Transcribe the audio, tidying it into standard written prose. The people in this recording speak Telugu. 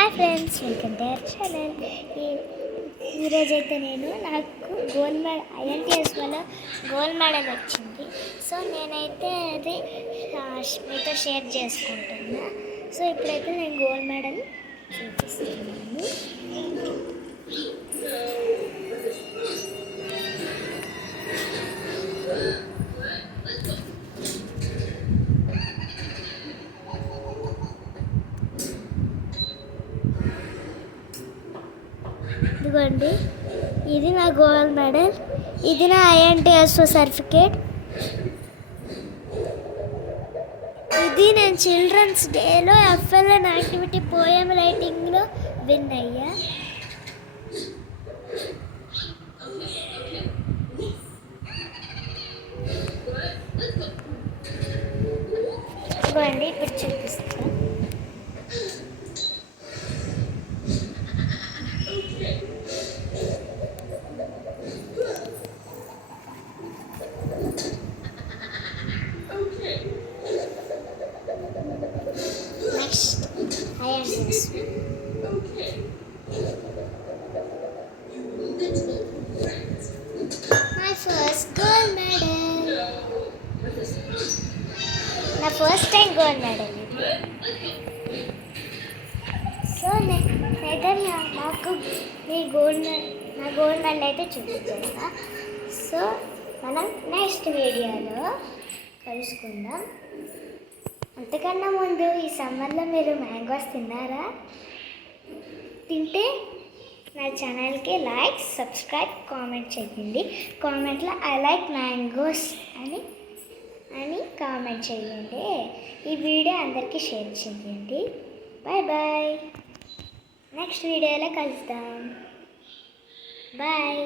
Hi friends, welcome to our channel. ఈరోజైతే నాకు గోల్డ్ మెడల్ ఐఎన్టీఎస్లో గోల్డ్ మెడల్ వచ్చింది. సో నేనైతే అది మీతో షేర్ చేసుకుంటున్నా. సో ఇప్పుడైతే నేను గోల్డ్ మెడల్ చూపిస్తున్నాను. ఇదిగోండి, ఇది నా గోల్డ్ మెడల్, ఇది నా ఐఎన్టీఎస్ఓ సర్టిఫికేట్. ఇది నేను చిల్డ్రన్స్ డేలో ఎఫ్ఎల్ఎన్ యాక్టివిటీ పోయం రైటింగ్లో విన్ అయ్యా. ఇదిగోండి, ఇప్పుడు చూపిస్తాను. Next, INTS. My first gold medal. నా ఫస్ట్ టైం గోల్డ్ మెడల్ ఇది. సో అయితే నాకు నా గోల్డ్ మెడల్ అయితే చూపిస్తా. సో మనం నెక్స్ట్ వీడియోలో కలుసుకుందాం. అంతకన్నా ముందు ఈ సమ్మర్లో మీరు మ్యాంగోస్ తిన్నారా? తింటే నా ఛానల్కి లైక్, సబ్స్క్రైబ్, కామెంట్ చేయండి. కామెంట్లో ఐ లైక్ మ్యాంగోస్ అని కామెంట్ చేయండి. ఈ వీడియో అందరికీ షేర్ చేయండి. Bye bye. నెక్స్ట్ వీడియోలో కలుద్దాం. బాయ్.